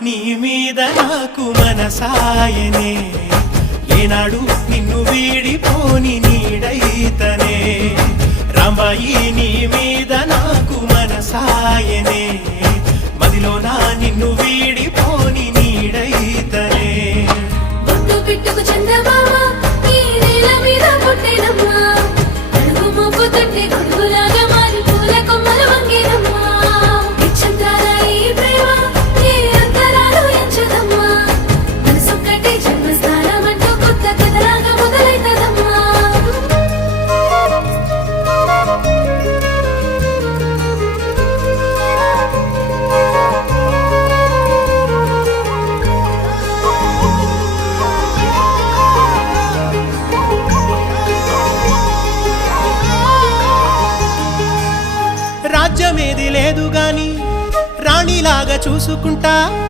నీ మీద నాకు మనసాయనే ఏనాడు నిన్ను వీడిపోని నీడైతనే రాంబాయి నీ మీద నాకు మనసాయనే మదిలోన నిన్ను వీడిపోని నీడైతనే బొట్టు పెట్టుకు చందమామ ఈ నేల మీద పుట్టినమ్మా అడుగు మోపు తొట్టి గొడుగులాగా మారి పూల కొమ్మలు వంగేనమ్మా నిశ్చంద్రాల ఈ ప్రేమ ఏ అంతరాలు ఎంచదమ్మా మనసొక్కటి జన్మస్థానం అంటూ కొత్త కథలాగా మొదలైతదమ్మా రాజ్యమేది లేదు గాని రాణిలాగా చూసుకుంటా